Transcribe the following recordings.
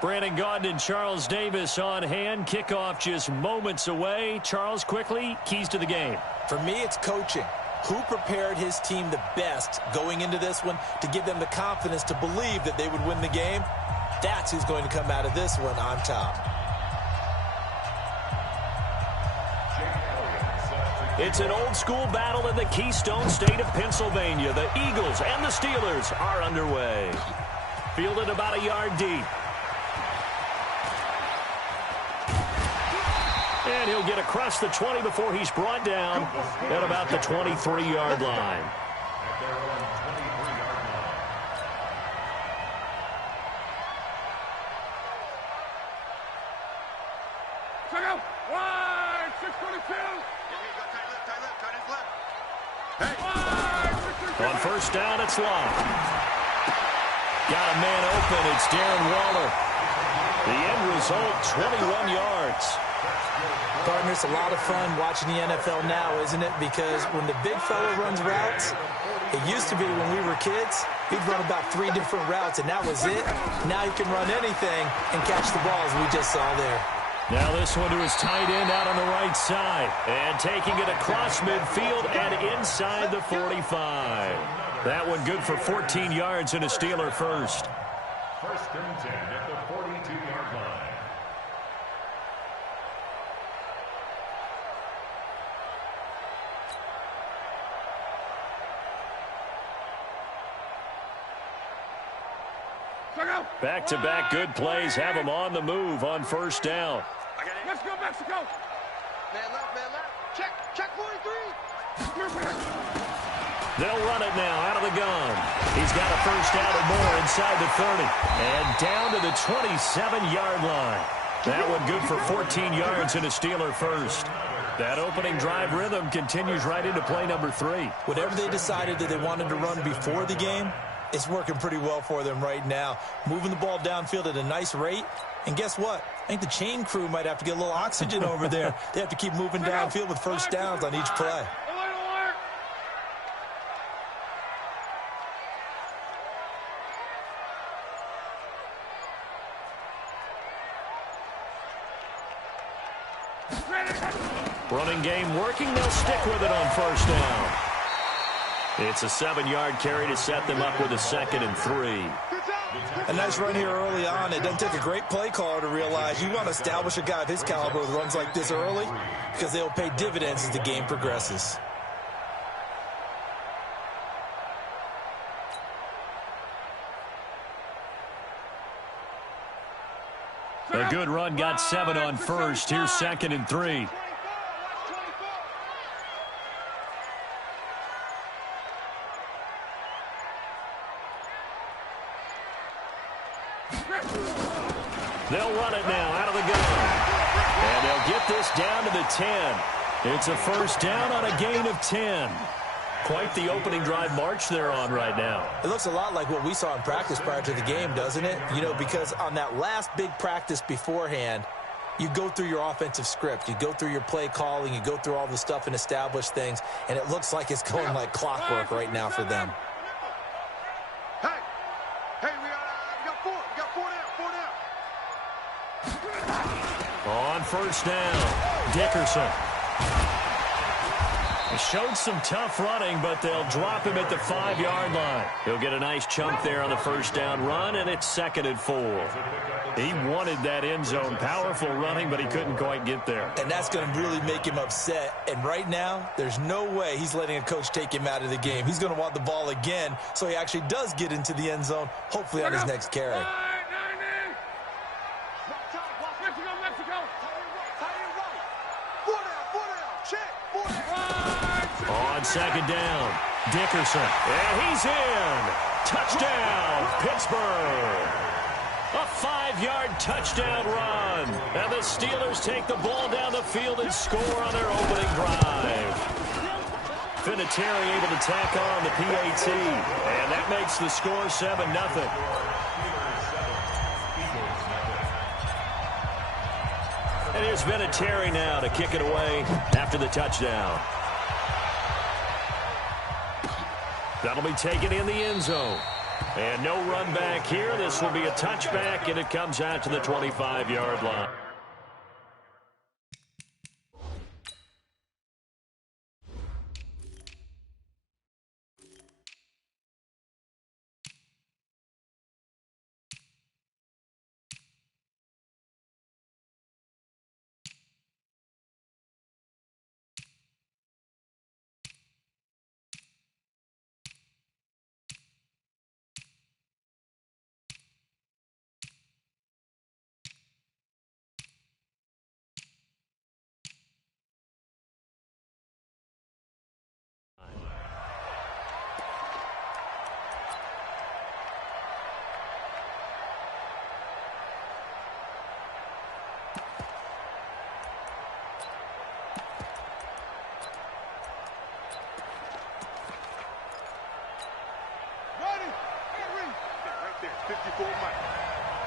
Brandon Gaudin and Charles Davis on hand. Kickoff just moments away. Charles, quickly, keys to the game. For me, it's coaching. Who prepared his team the best going into this one to give them the confidence to believe that they would win the game? That's who's going to come out of this one on top. It's an old-school battle in the Keystone State of Pennsylvania. The Eagles and the Steelers are underway. Fielded about a yard deep. And he'll get across the 20 before he's brought down at about the 23-yard line. On first down, it's locked. Got a man open. It's Darren Waller. The end result, 21 yards. Partner, it's a lot of fun watching the NFL now, isn't it? Because when the big fella runs routes, it used to be when we were kids, he'd run about 3 different routes, and that was it. Now he can run anything and catch the balls we just saw there. Now this one to his tight end out on the right side. And taking it across midfield and inside the 45. That one good for 14 yards and a Steeler first. First and 10 at the 42-yard line. Back-to-back good plays have him on the move on first down. Let's go, Mexico. Man left, man left. Check 43. They'll run it now out of the gun. He's got a first down or more inside the 30. And down to the 27-yard line. That one good for 14 yards and a Steeler first. That opening drive rhythm continues right into play number 3. Whatever they decided that they wanted to run before the game, it's working pretty well for them right now. Moving the ball downfield at a nice rate. And guess what? I think the chain crew might have to get a little oxygen over there. They have to keep moving downfield with first downs on each play. Running game working. They'll stick with it on first down. It's a 7-yard carry to set them up with a 2nd and 3. A nice run here early on. It doesn't take a great play caller to realize you want to establish a guy of his caliber with runs like this early because they'll pay dividends as the game progresses. A good run got 7 on first. Here's 2nd and 3. They'll run it now out of the gun. And they'll get this down to the 10. It's a first down on a gain of 10. Quite the opening drive march they're on right now. It looks a lot like what we saw in practice prior to the game, doesn't it? You know, because on that last big practice beforehand, you go through your offensive script. You go through your play calling. You go through all the stuff and establish things. And it looks like it's going like clockwork right now for them. Hey, we got 4. We got 4 down. On first down, Dickerson. He showed some tough running, but they'll drop him at the 5-yard line. He'll get a nice chunk there on the first down run, and it's 2nd and 4. He wanted that end zone. Powerful running, but he couldn't quite get there. And that's going to really make him upset. And right now, there's no way he's letting a coach take him out of the game. He's going to want the ball again, so he actually does get into the end zone, hopefully on his next carry. On second down, Dickerson. And he's in. Touchdown, Pittsburgh. A 5-yard touchdown run. And the Steelers take the ball down the field and score on their opening drive. Vinatieri able to tack on the PAT. And that makes the score 7-0. And here's Vinatieri now to kick it away after the touchdown. That'll be taken in the end zone. And no run back here. This will be a touchback, and it comes out to the 25-yard line.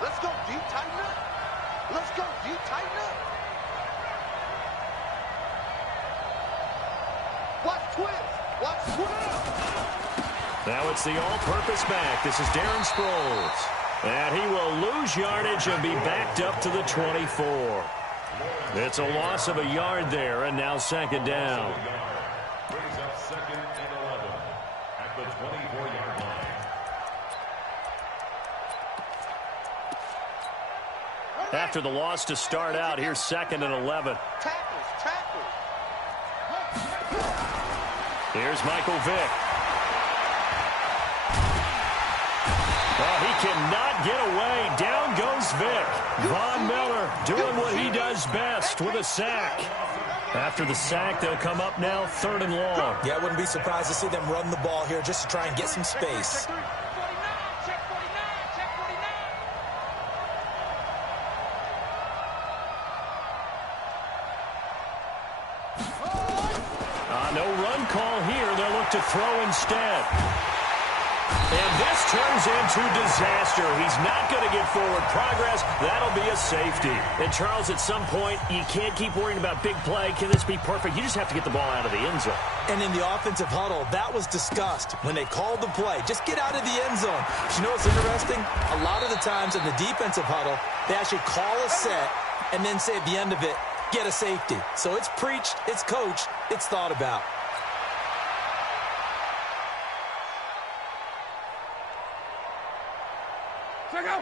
Let's go deep, tighten up. Let's go deep, tighten up. Watch twist. Watch twist. Now it's the all-purpose back. This is Darren Sproles. And he will lose yardage and be backed up to the 24. It's a loss of a yard there, and now second down. Brings up 2nd and 11 at the 24-yard line. After the loss to start out, here's 2nd and 11. Tackles, tackles. Here's Michael Vick. Well, he cannot get away. Down goes Vick. Von Miller doing what he does best with a sack. After the sack, they'll come up now 3rd and long. Yeah, I wouldn't be surprised to see them run the ball here just to try and get some space. No run call here. They'll look to throw instead. And this turns into disaster. He's not going to get forward progress. That'll be a safety. And, Charles, at some point, you can't keep worrying about big play. Can this be perfect? You just have to get the ball out of the end zone. And in the offensive huddle, that was discussed when they called the play. Just get out of the end zone. But you know what's interesting? A lot of the times in the defensive huddle, they actually call a set and then say at the end of it, get a safety. So it's preached, it's coached, it's thought about.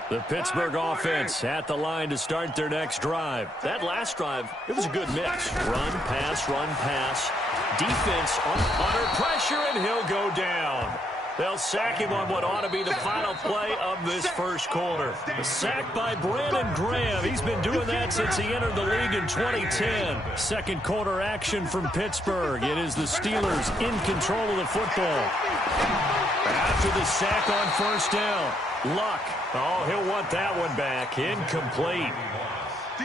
The Pittsburgh offense at the line to start their next drive. That last drive, it was a good mix. Run, pass, defense under pressure, and he'll go down. They'll sack him on what ought to be the final play of this first quarter. A sack by Brandon Graham. He's been doing that since he entered the league in 2010. Second quarter action from Pittsburgh. It is the Steelers in control of the football. After the sack on first down, Luck. Oh, he'll want that one back. Incomplete.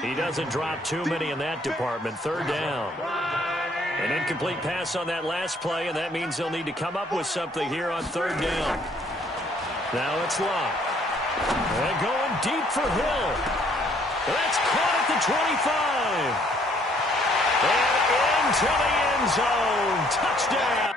He doesn't drop too many in that department. 3rd down. An incomplete pass on that last play, and that means they'll need to come up with something here on 3rd down. Now it's Luck. And going deep for Hill. That's caught at the 25. And into the end zone. Touchdown.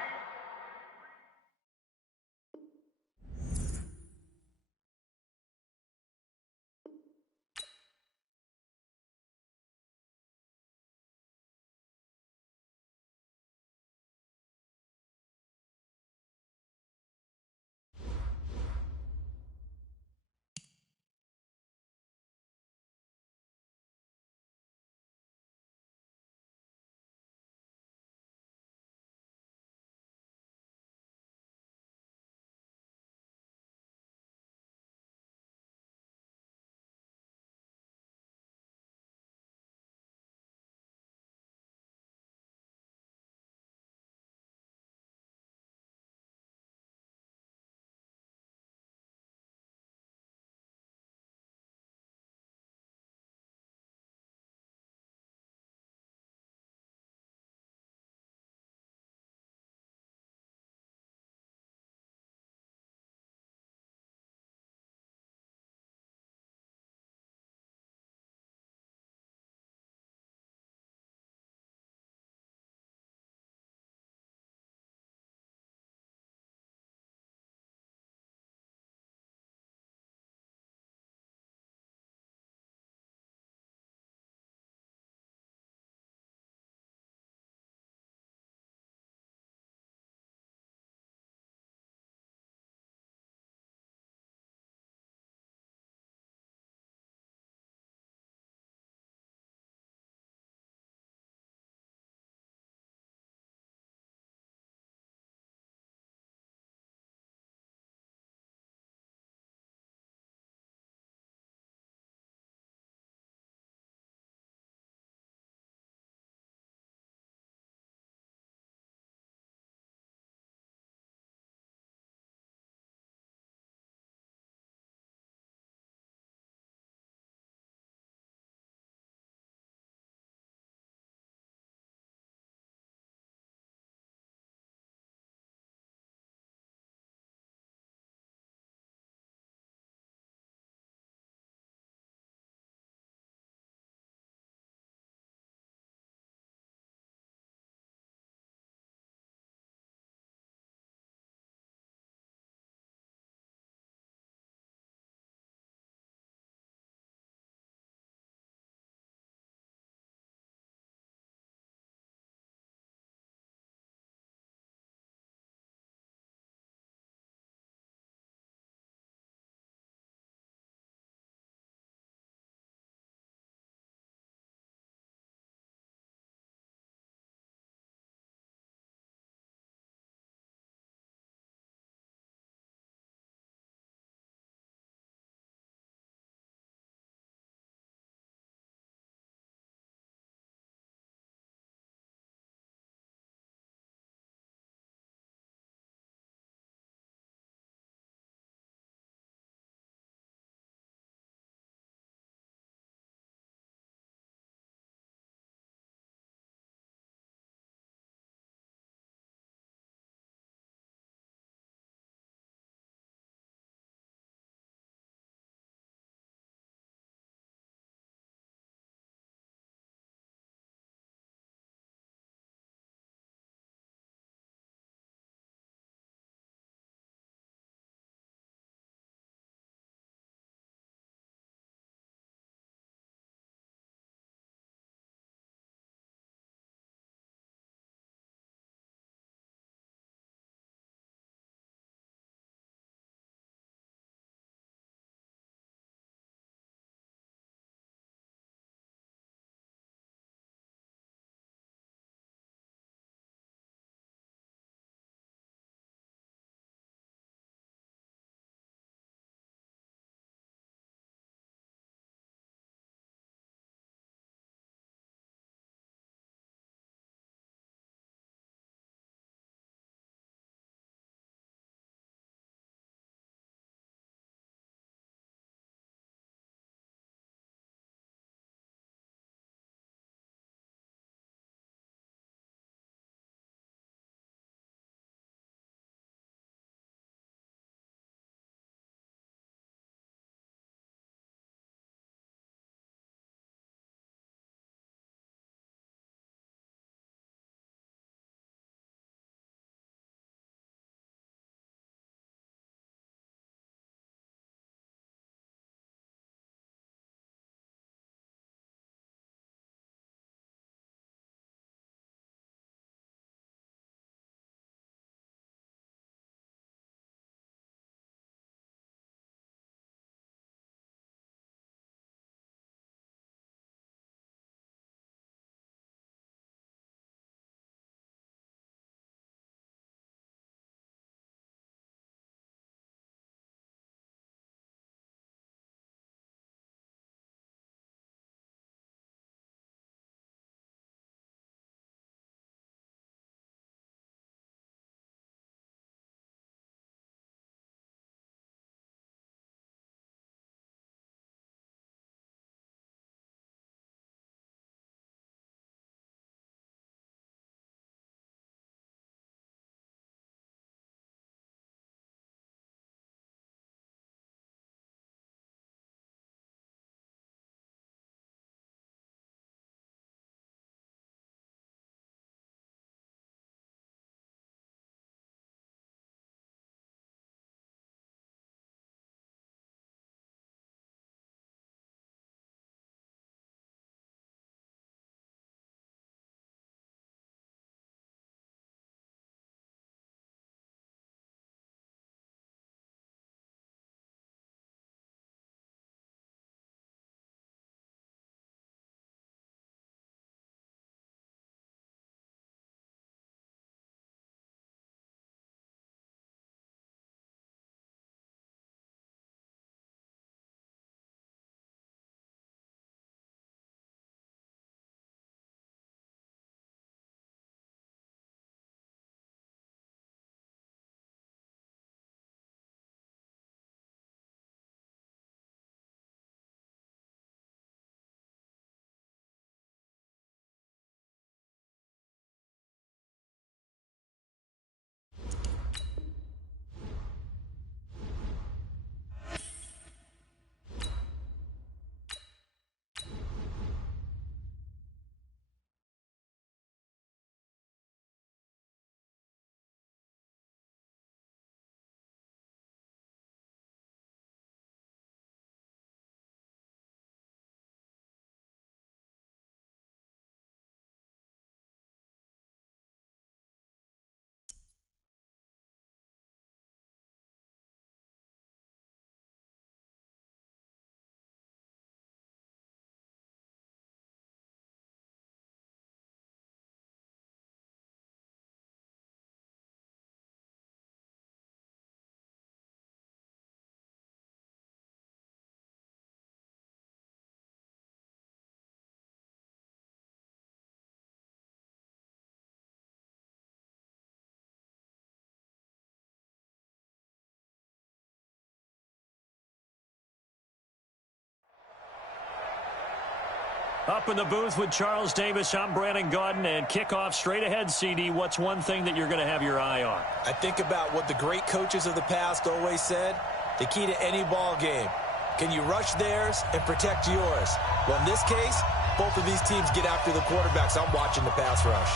Up in the booth with Charles Davis, I'm Brandon Gaudin, and kickoff straight ahead, CD. What's one thing that you're going to have your eye on? I think about what the great coaches of the past always said. The key to any ball game. Can you rush theirs and protect yours? Well, in this case, both of these teams get after the quarterbacks. I'm watching the pass rush.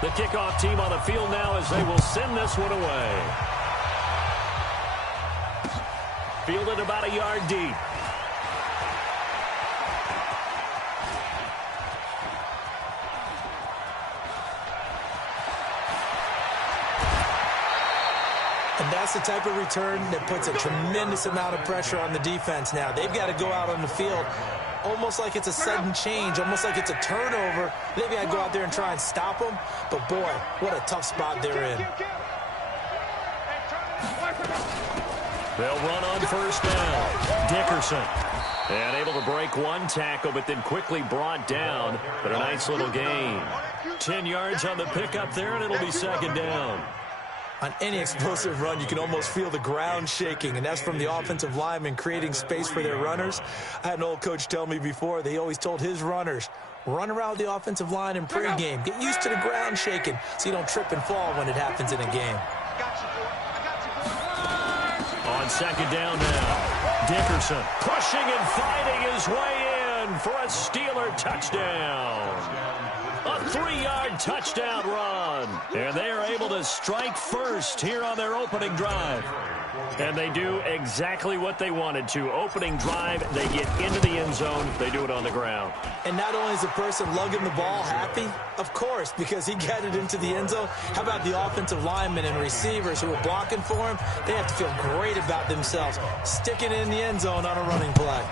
The kickoff team on the field now as they will send this one away. Fielded about a yard deep. And that's the type of return that puts a tremendous amount of pressure on the defense now. They've got to go out on the field almost like it's a sudden change, almost like it's a turnover. They've got to go out there and try and stop them. But, boy, what a tough spot they're in. They'll run on first down. Dickerson. And able to break one tackle, but then quickly brought down. But a nice little gain. 10 yards on the pickup there, and it'll be second down. On any explosive run, you can almost feel the ground shaking, and that's from the offensive linemen creating space for their runners. I had an old coach tell me before, they always told his runners, run around the offensive line in pregame. Get used to the ground shaking so you don't trip and fall when it happens in a game. On second down now, Dickerson pushing and fighting his way in for a Steeler touchdown. A 3-yard touchdown run. And they are able to strike first here on their opening drive. And they do exactly what they wanted to. Opening drive, they get into the end zone. They do it on the ground. And not only is the person lugging the ball happy, of course, because he got it into the end zone. How about the offensive linemen and receivers who are blocking for him? They have to feel great about themselves, sticking it in the end zone on a running play.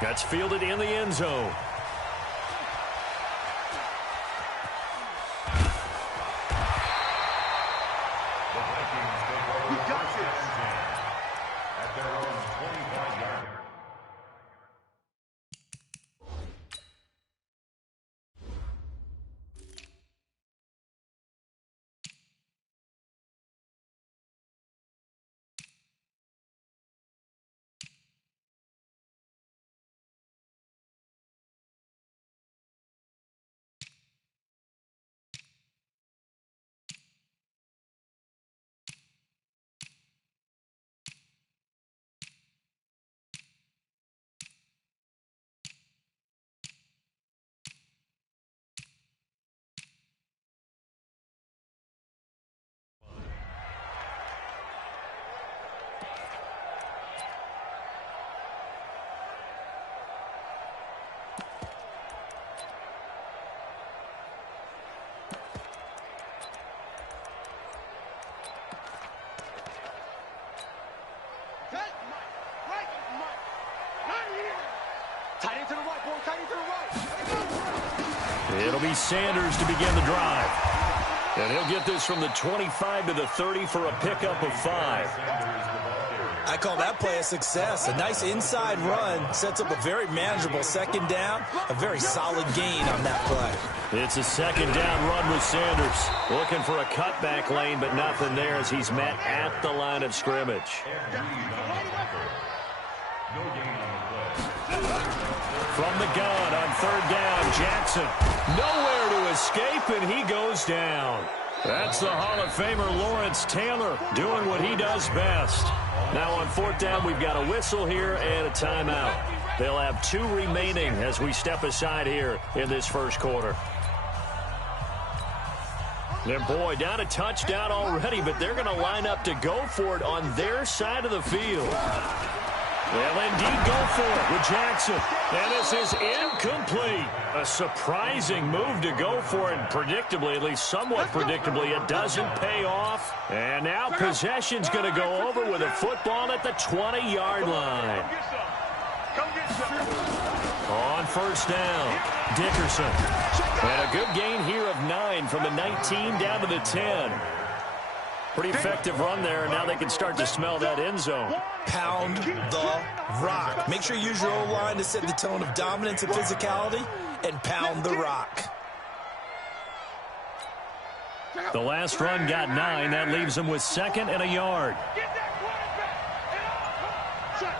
That's fielded in the end zone. At their own 25-yard. Tight end to the right, boy. Tight end to the right. It'll be Sanders to begin the drive. And he'll get this from the 25 to the 30 for a pickup of 5. I call that play a success. A nice inside run sets up a very manageable second down, a very solid gain on that play. It's a second down run with Sanders. Looking for a cutback lane, but nothing there as he's met at the line of scrimmage. From the gun on third down, Jackson. Nowhere to escape, and he goes down. That's the Hall of Famer Lawrence Taylor doing what he does best. Now on fourth down, we've got a whistle here and a timeout. They'll have 2 remaining as we step aside here in this first quarter. And boy, down a touchdown already, but they're going to line up to go for it on their side of the field. They'll indeed go for it with Jackson. And this is incomplete. A surprising move to go for it. Predictably, at least somewhat predictably, it doesn't pay off. And now possession's going to go over with a football at the 20-yard line. On first down, Dickerson. And a good gain here of 9 from the 19 down to the 10. Pretty effective run there, and now they can start to smell that end zone. Pound the rock. Make sure you use your O-line to set the tone of dominance and physicality, and pound the rock. The last run got 9. That leaves them with 2nd and a yard. Check.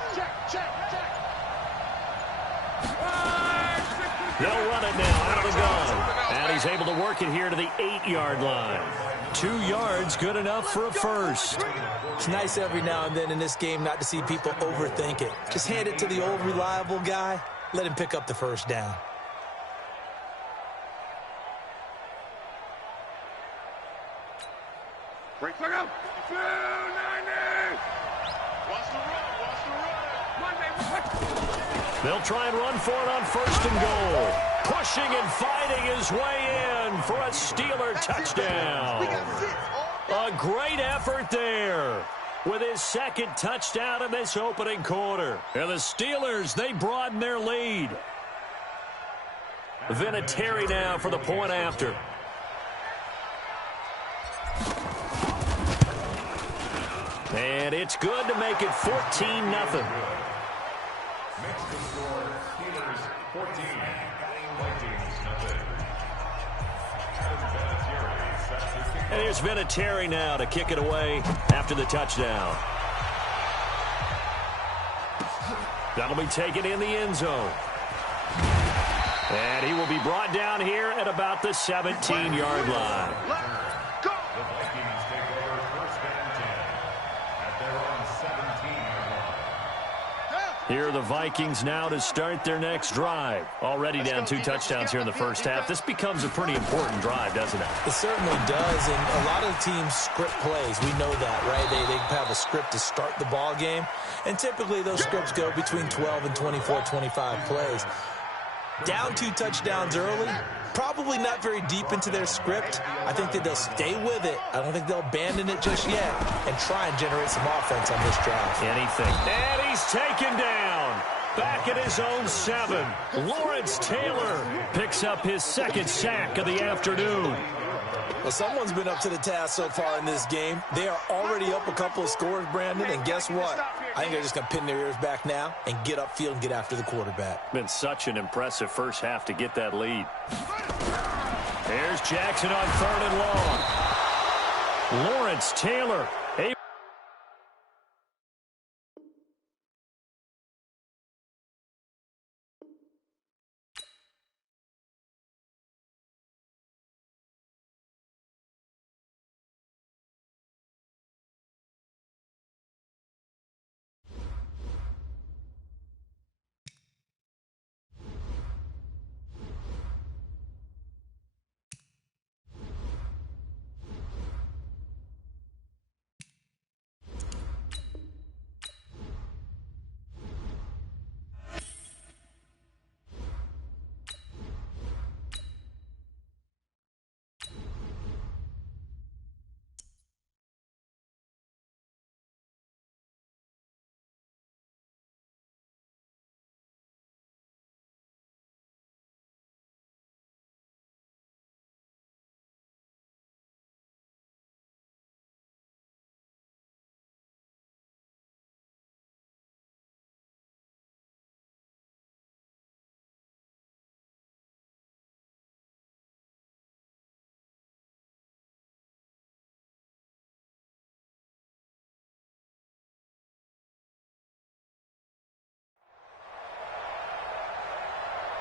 They'll run it now out of the gun. And he's able to work it here to the 8-yard line. 2 yards, good enough for a first. It's nice every now and then in this game not to see people overthink it. Just hand it to the old reliable guy. Let him pick up the first down. Break, look out. 290. Watch the run. They'll try and run for it on first and goal. Pushing and fighting his way in for a Steeler touchdown. A great effort there with his second touchdown in this opening quarter. And the Steelers, they broaden their lead. Vinatieri now for the point after. And it's good to make it 14-0. Makes the score Steelers 14, Vikings nothing. And here's Vinatieri now to kick it away after the touchdown. That'll be taken in the end zone. And he will be brought down here at about the 17-yard line. The Vikings take over first and 10 at their own 17-yard line. Here are the Vikings now to start their next drive. Already down 2 touchdowns here in the first half. This becomes a pretty important drive, doesn't it? It certainly does, and a lot of teams script plays. We know that, right? They have a script to start the ball game, and typically those scripts go between 12 and 24, 25 plays. Down 2 touchdowns early, probably not very deep into their script. I think that they'll stay with it. I don't think they'll abandon it just yet and try and generate some offense on this drive. Anything. And he's taken down. Back at his own 7. Lawrence Taylor picks up his second sack of the afternoon. Well, someone's been up to the task so far in this game. They are already up a couple of scores, Brandon, and guess what? I think they're just going to pin their ears back now and get upfield and get after the quarterback. Been such an impressive first half to get that lead. There's Jackson on 3rd and long. Lawrence Taylor.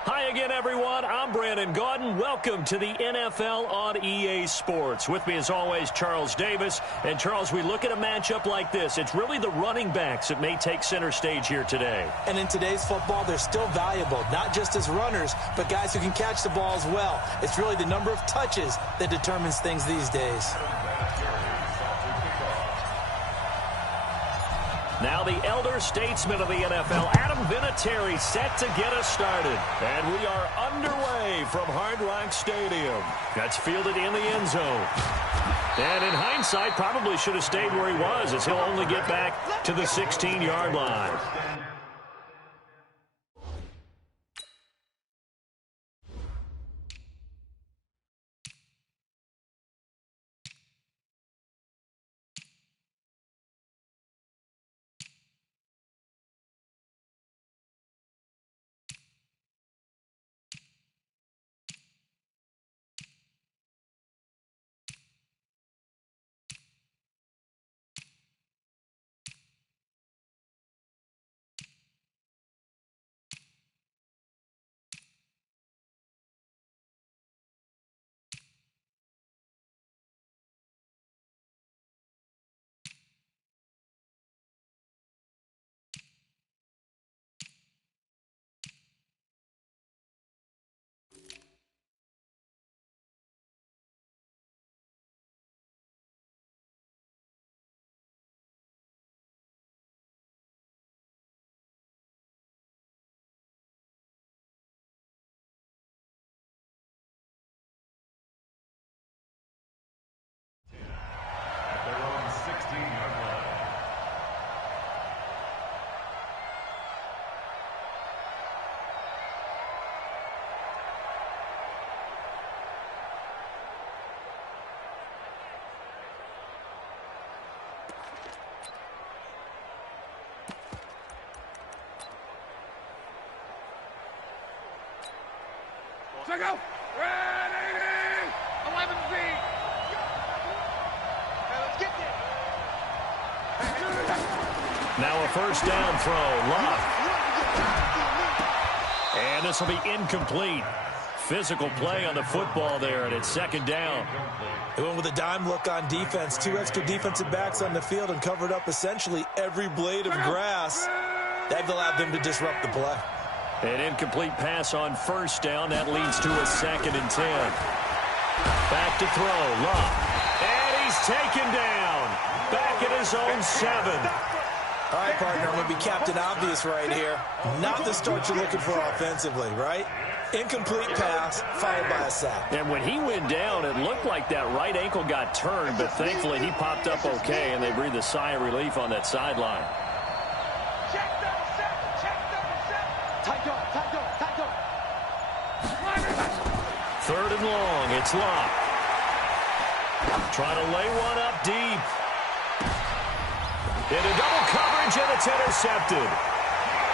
Hi again, everyone. I'm Brandon Gaudin. Welcome to the NFL on EA Sports. With me, as always, Charles Davis. And, Charles, we look at a matchup like this. It's really the running backs that may take center stage here today. And in today's football, they're still valuable, not just as runners, but guys who can catch the ball as well. It's really the number of touches that determines things these days. Now the elder statesman of the NFL, Adam Vinatieri, set to get us started. And we are underway from Hard Rock Stadium. That's fielded in the end zone. And in hindsight, probably should have stayed where he was, as he'll only get back to the 16-yard line. Check out. Ready. 11 feet. Hey, let's get there. Now a first down throw. Love. And this will be incomplete. Physical play on the football there, and it's second down. They went with a dime look on defense. 2 extra defensive backs on the field and covered up essentially every blade of grass. That allowed them to disrupt the play. An incomplete pass on first down. That leads to a 2nd and 10. Back to throw. Love. And he's taken down. Back at his own 7. All right, partner, I'm going to be Captain Obvious right here. Not the start you're looking for offensively, right? Incomplete pass, followed by a sack. And when he went down, it looked like that right ankle got turned, but thankfully he popped up okay, and they breathed a sigh of relief on that sideline. Check 37. Check 37. Tight up. Tight up. Tight up. 3rd and long. It's Locke. Trying to lay one up deep. Into double coverage, and it's intercepted.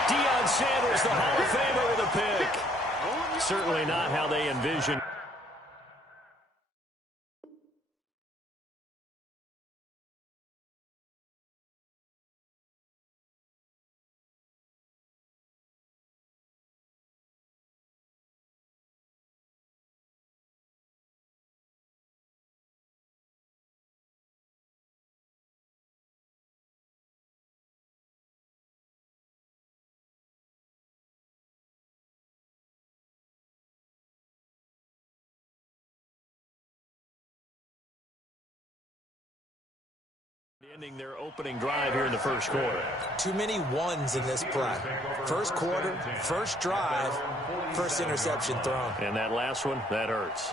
Deion Sanders, the Hall of Famer, with a pick. Certainly not how they envisioned. Ending their opening drive here in the first quarter. Too many ones in this play. First quarter, first drive, first interception thrown. And that last one, that hurts.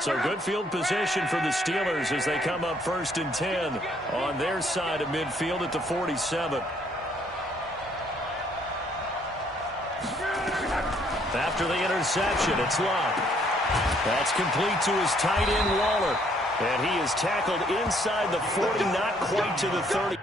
So good field position for the Steelers as they come up 1st and 10 on their side of midfield at the 47. After the interception, it's Locke. That's complete to his tight end, Waller. And he is tackled inside the 40, not quite to the 30.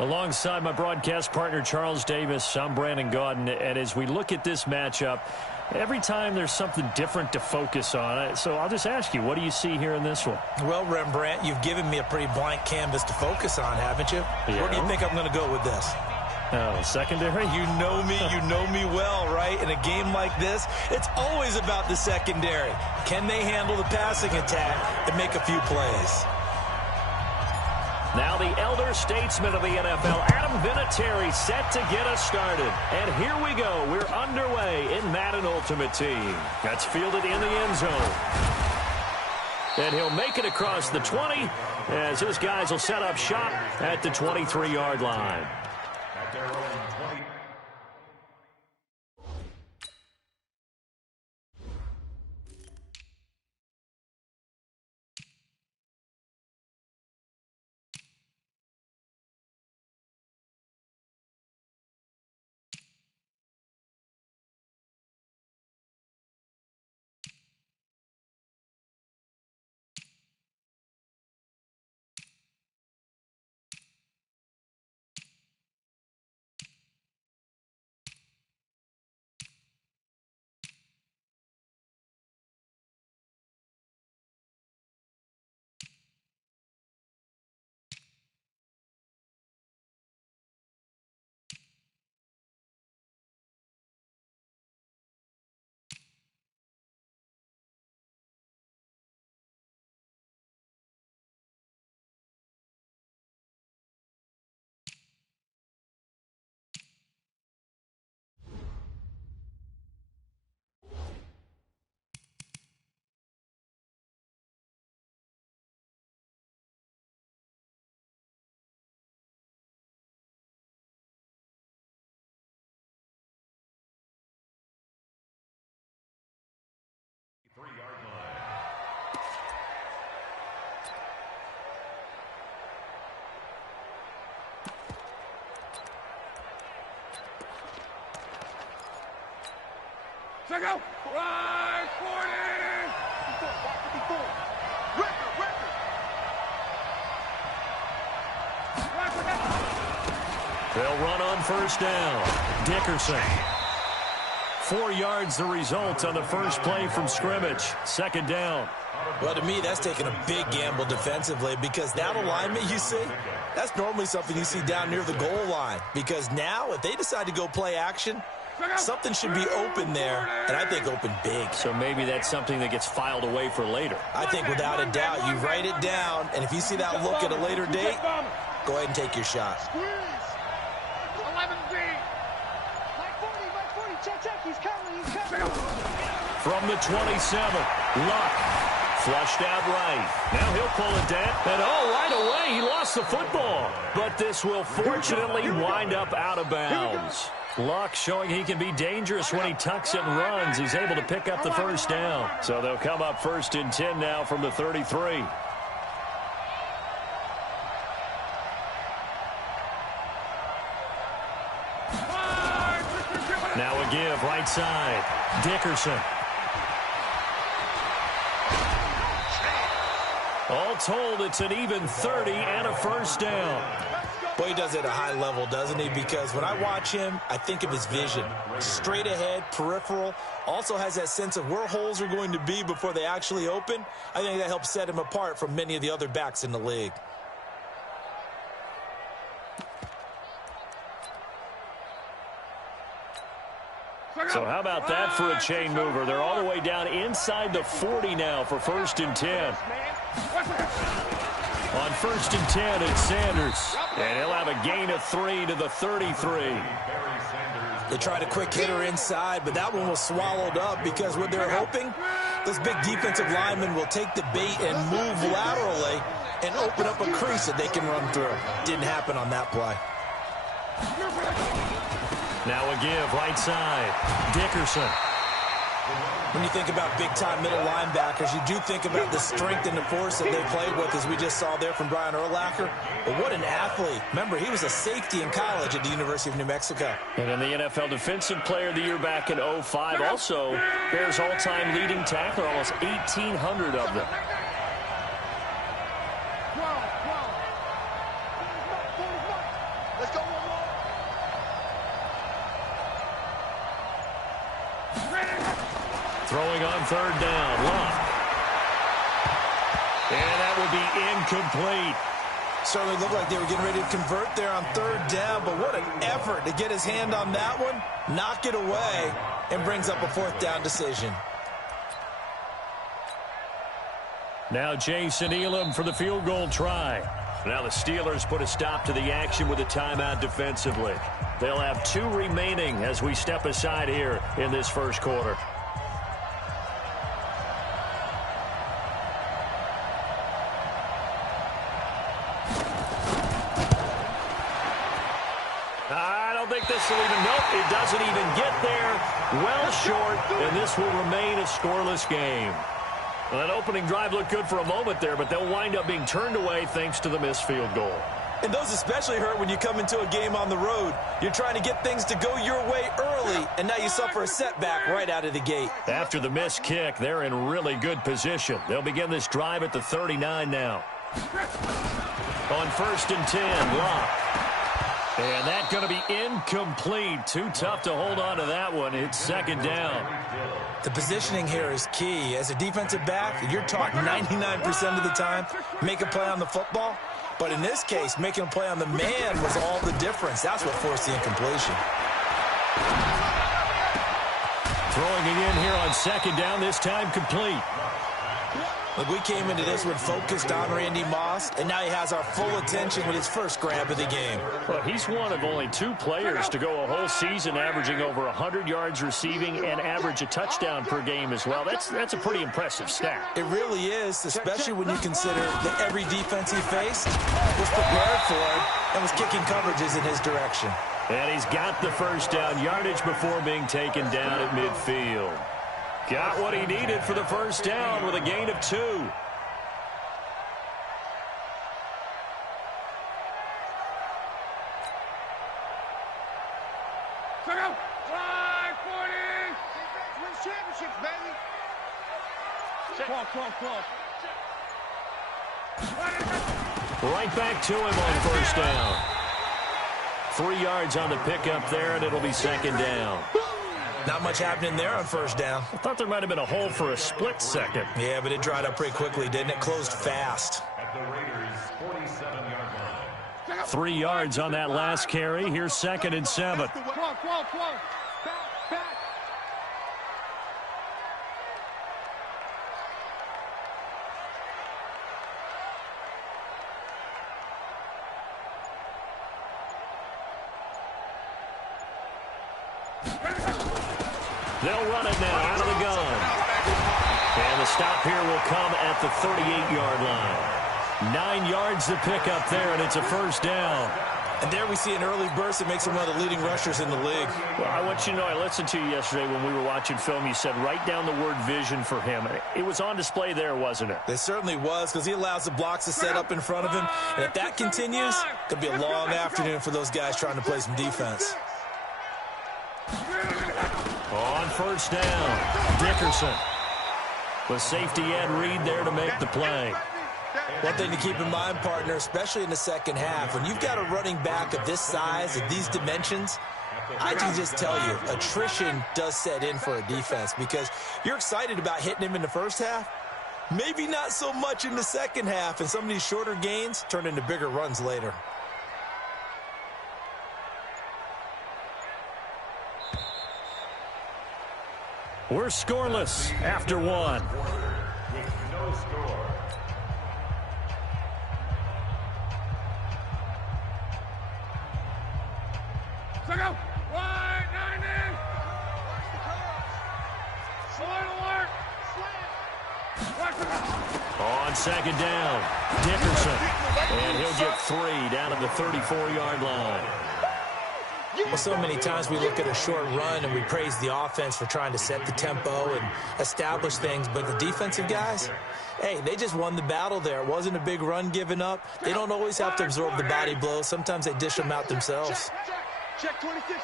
Alongside my broadcast partner, Charles Davis, I'm Brandon Gaudin. And as we look at this matchup, every time there's something different to focus on. So I'll just ask you, what do you see here in this one? Well, Rembrandt, you've given me a pretty blank canvas to focus on, haven't you? Yeah. Where do you think I'm going to go with this? Oh, secondary? You know me well, right? In a game like this, it's always about the secondary. Can they handle the passing attack and make a few plays? Now the elder statesman of the NFL, Adam Vinatieri, set to get us started. And here we go. We're underway in Madden Ultimate Team. That's fielded in the end zone. And he'll make it across the 20 as his guys will set up shop at the 23-yard line. Check out. Right, 40. 54. Record. They'll run on first down. Dickerson. 4 yards the result on the first play from scrimmage. Second down. Well, to me, that's taking a big gamble defensively because that alignment you see, that's normally something you see down near the goal line. Because now, if they decide to go play action, something should be open there, and I think open big. So maybe that's something that gets filed away for later. I think without a doubt, you write it down, and if you see that look at a later date, go ahead and take your shot. Squeeze. 11B. Mike 40. Check. He's coming. From the 27, Luck. Flushed out right. Now he'll pull it down. And right away, he lost the football. But this will fortunately wind up out of bounds. Luck showing he can be dangerous when he tucks it and runs. He's able to pick up the first down. So they'll come up 1st and 10 now from the 33. Now a give right side. Dickerson. All told, it's an even 30 and a first down. Boy, he does it at a high level, doesn't he? Because when I watch him, I think of his vision. Straight ahead, peripheral. Also has that sense of where holes are going to be before they actually open. I think that helps set him apart from many of the other backs in the league. So how about that for a chain mover? They're all the way down inside the 40 now for 1st and 10. On 1st and 10, it's Sanders. And he'll have a gain of 3 to the 33. They tried a quick hitter inside, but that one was swallowed up because what they're hoping, those big defensive linemen will take the bait and move laterally and open up a crease that they can run through. Didn't happen on that play. Now a give right side. Dickerson. When you think about big-time middle linebackers, you do think about the strength and the force that they played with, as we just saw there from Brian Urlacher. But what an athlete. Remember, he was a safety in college at the University of New Mexico. And in the NFL Defensive Player of the Year back in 05, also Bears all-time leading tackler, almost 1,800 of them. Let's go. Throwing on 3rd down, Luck. And that will be incomplete. Certainly looked like they were getting ready to convert there on 3rd down, but what an effort to get his hand on that one, knock it away, and brings up a 4th down decision. Now Jason Elam for the field goal try. Now the Steelers put a stop to the action with a timeout defensively. They'll have 2 remaining as we step aside here in this first quarter. This will even, nope, it doesn't even get there. Well short, and this will remain a scoreless game. Well, that opening drive looked good for a moment there, but they'll wind up being turned away thanks to the missed field goal. And those especially hurt when you come into a game on the road. You're trying to get things to go your way early, and now you suffer a setback right out of the gate. After the missed kick, they're in really good position. They'll begin this drive at the 39 now. On 1st and 10, Luck. And that's going to be incomplete. Too tough to hold on to that one. It's 2nd down. The positioning here is key. As a defensive back, you're taught 99% of the time, make a play on the football. But in this case, making a play on the man was all the difference. That's what forced the incompletion. Throwing it in here on 2nd down, this time complete. Look, we came into this one focused on Randy Moss, and now he has our full attention with his first grab of the game. Well, he's one of only 2 players to go a whole season averaging over 100 yards receiving and average a touchdown per game as well. That's a pretty impressive stat. It really is, especially when you consider that every defense he faced was prepared for him and was kicking coverages in his direction. And he's got the first down yardage before being taken down at midfield. Got what he needed for the first down with a gain of 2. championships, baby. Come on. Right back to him on first down. 3 yards on the pickup there, and it'll be second down. Not much happening there on first down. I thought there might have been a hole for a split second. Yeah, but it dried up pretty quickly, didn't it? Closed fast. At the Raiders' 47-yard line. 3 yards on that last carry. Here's 2nd and 7. Come on. Back. They'll run it now out of the gun. And the stop here will come at the 38-yard line. 9 yards to pick up there, and it's a first down. And there we see an early burst that makes him one of the leading rushers in the league. Well, I want you to know, I listened to you yesterday when we were watching film. You said write down the word vision for him. It was on display there, wasn't it? It certainly was, because he allows the blocks to set up in front of him. And if that continues, it could be a long afternoon for those guys trying to play some defense. On first down, Dickerson. With safety Ed Reed there to make the play. One thing to keep in mind, partner, especially in the second half, when you've got a running back of this size, of these dimensions, I can just tell you, attrition does set in for a defense, because you're excited about hitting him in the first half, maybe not so much in the second half, and some of these shorter gains turn into bigger runs later. We're scoreless after one. With no score. Check out. Wide, 90. Alert. On second down, Dickerson. And he'll get 3 down at the 34-yard line. Well, so many times we look at a short run and we praise the offense for trying to set the tempo and establish things, but the defensive guys, hey, they just won the battle there. It wasn't a big run given up. They don't always have to absorb the body blows. Sometimes they dish them out themselves. Check 26.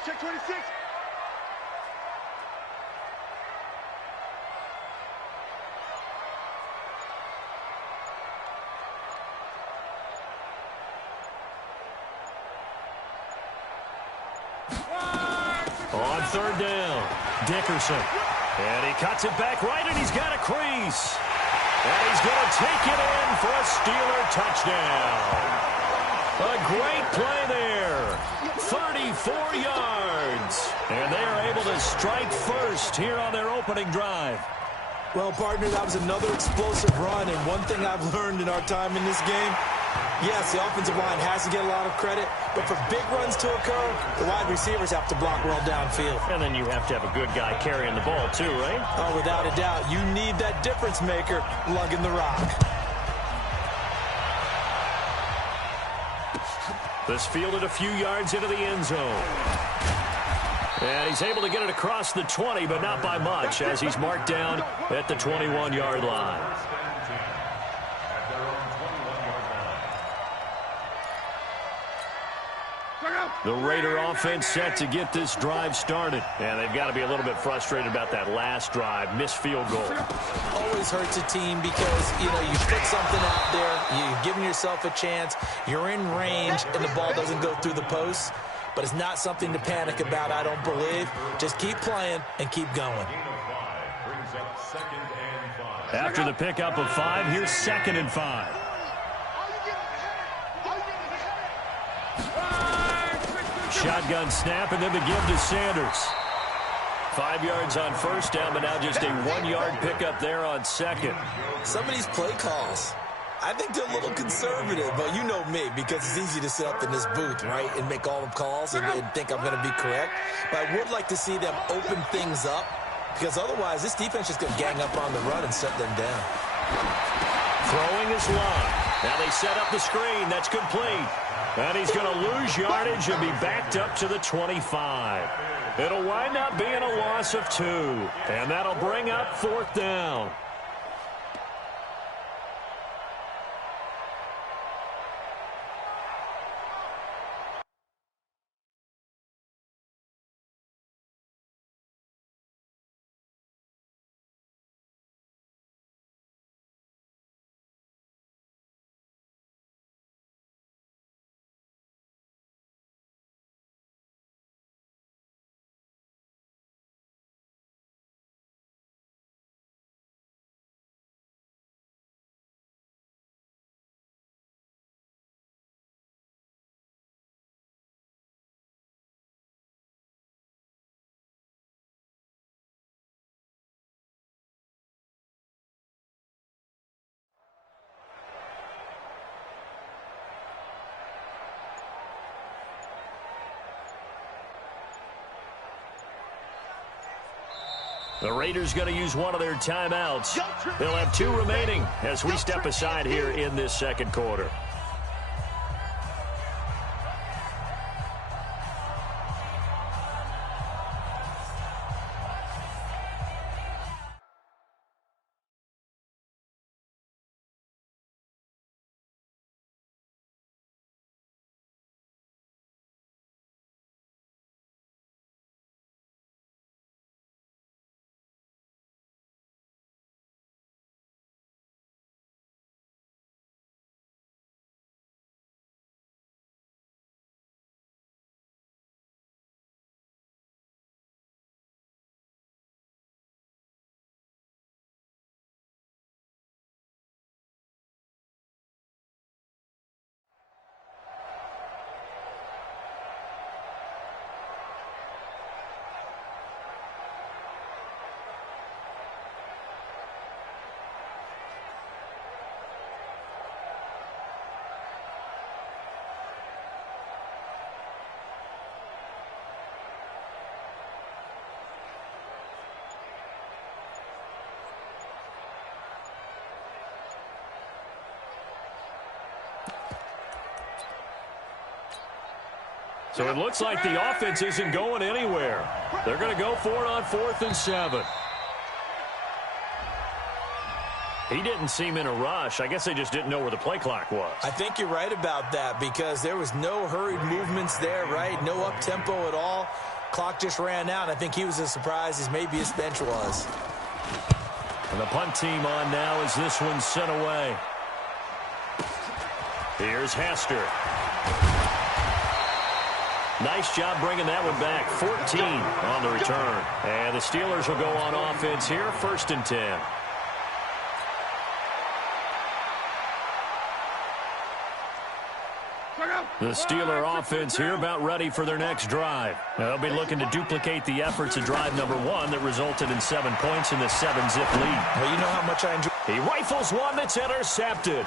On third down, Dickerson. And he cuts it back right, and he's got a crease. And he's going to take it in for a Steeler touchdown. A great play there. 34 yards. And they are able to strike first here on their opening drive. Well, partner, that was another explosive run, and one thing I've learned in our time in this game, yes, the offensive line has to get a lot of credit, but for big runs to occur, the wide receivers have to block well downfield. And then you have to have a good guy carrying the ball too, right? Oh, without a doubt. You need that difference maker lugging the rock. This fielded a few yards into the end zone. And he's able to get it across the 20, but not by much, as he's marked down at the 21-yard line. At their own 21-yard line. The Raider offense set to get this drive started. And they've got to be a little bit frustrated about that last drive, missed field goal. Always hurts a team because, you put something out there, you've given yourself a chance, you're in range, and the ball doesn't go through the posts. But it's not something to panic about, I don't believe. Just keep playing and keep going. Gain of 5 brings up 2nd and 5. After the pickup of 5, here's 2nd and 5. Shotgun snap, and then the give to Sanders. 5 yards on first down, but now just a 1-yard pickup there on second. Some of these play calls, I think they're a little conservative, but you know me, because it's easy to sit up in this booth, right, and make all the calls and think I'm going to be correct. But I would like to see them open things up, because otherwise this defense is going to gang up on the run and shut them down. Throwing is long. Now they set up the screen. That's complete. And he's going to lose yardage and be backed up to the 25. It'll wind up being a loss of 2. And that'll bring up 4th down. The Raiders going to use one of their timeouts. They'll have 2 remaining as we step aside here in this second quarter. So it looks like the offense isn't going anywhere. They're going to go for it on 4th and 7. He didn't seem in a rush. I guess they just didn't know where the play clock was. I think you're right about that because there was no hurried movements there, right? No up-tempo at all. Clock just ran out. I think he was as surprised as maybe his bench was. And the punt team on now as this one's sent away. Here's Hester. Nice job bringing that one back. 14 on the return. And the Steelers will go on offense here, 1st and 10. The Steeler offense here about ready for their next drive. They'll be looking to duplicate the efforts of drive number 1 that resulted in 7 points in the 7-zip lead. Well, you know how much I enjoy. He rifles one that's intercepted.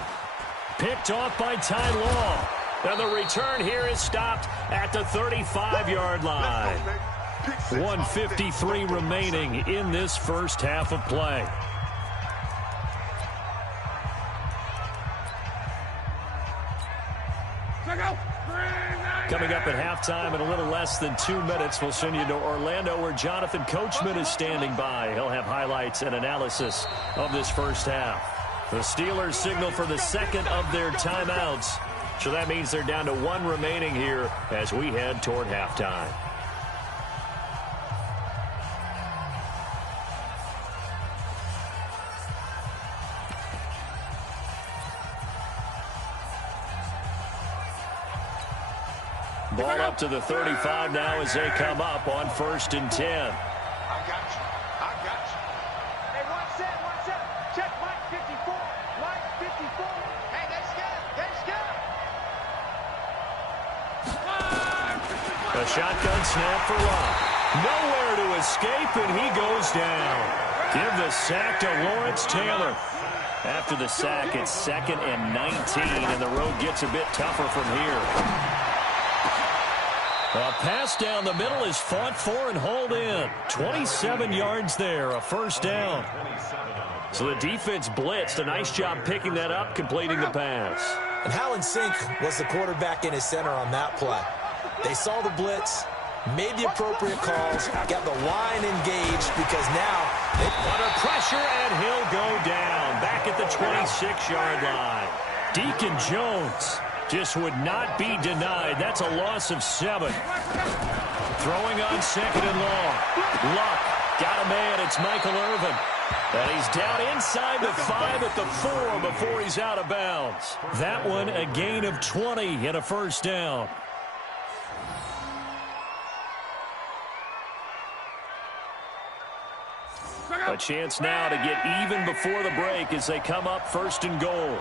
Picked off by Ty Law. And the return here is stopped at the 35-yard line. 1:53 remaining in this first half of play. Coming up at halftime in a little less than 2 minutes, we'll send you to Orlando where Jonathan Coachman is standing by. He'll have highlights and analysis of this first half. The Steelers signal for the second of their timeouts. So that means they're down to 1 remaining here as we head toward halftime. Ball up to the 35 now as they come up on 1st and 10. I got you. I got you. Hey, watch that. Check Mike 54. Mike 54. Hey, they scared. A shotgun snap for Locke. Nowhere to escape, and he goes down. Give the sack to Lawrence Taylor. After the sack, it's 2nd and 19, and the road gets a bit tougher from here. A pass down the middle is fought for and hauled in. 27 yards there, a first down. So the defense blitzed. A nice job picking that up, completing the pass. And how in sync was the quarterback in his center on that play? They saw the blitz, made the appropriate calls, got the line engaged because now they under pressure, and he'll go down back at the 26-yard line. Deacon Jones just would not be denied. That's a loss of 7. Throwing on 2nd and long. Luck got a man. It's Michael Irvin. And he's down inside the 5 at the 4 before he's out of bounds. That one a gain of 20 and a first down. A chance now to get even before the break as they come up 1st and goal.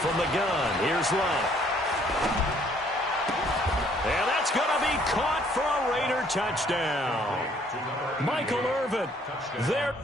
From the gun, here's Love. And that's going to be caught for a Raider touchdown. Michael Irvin there.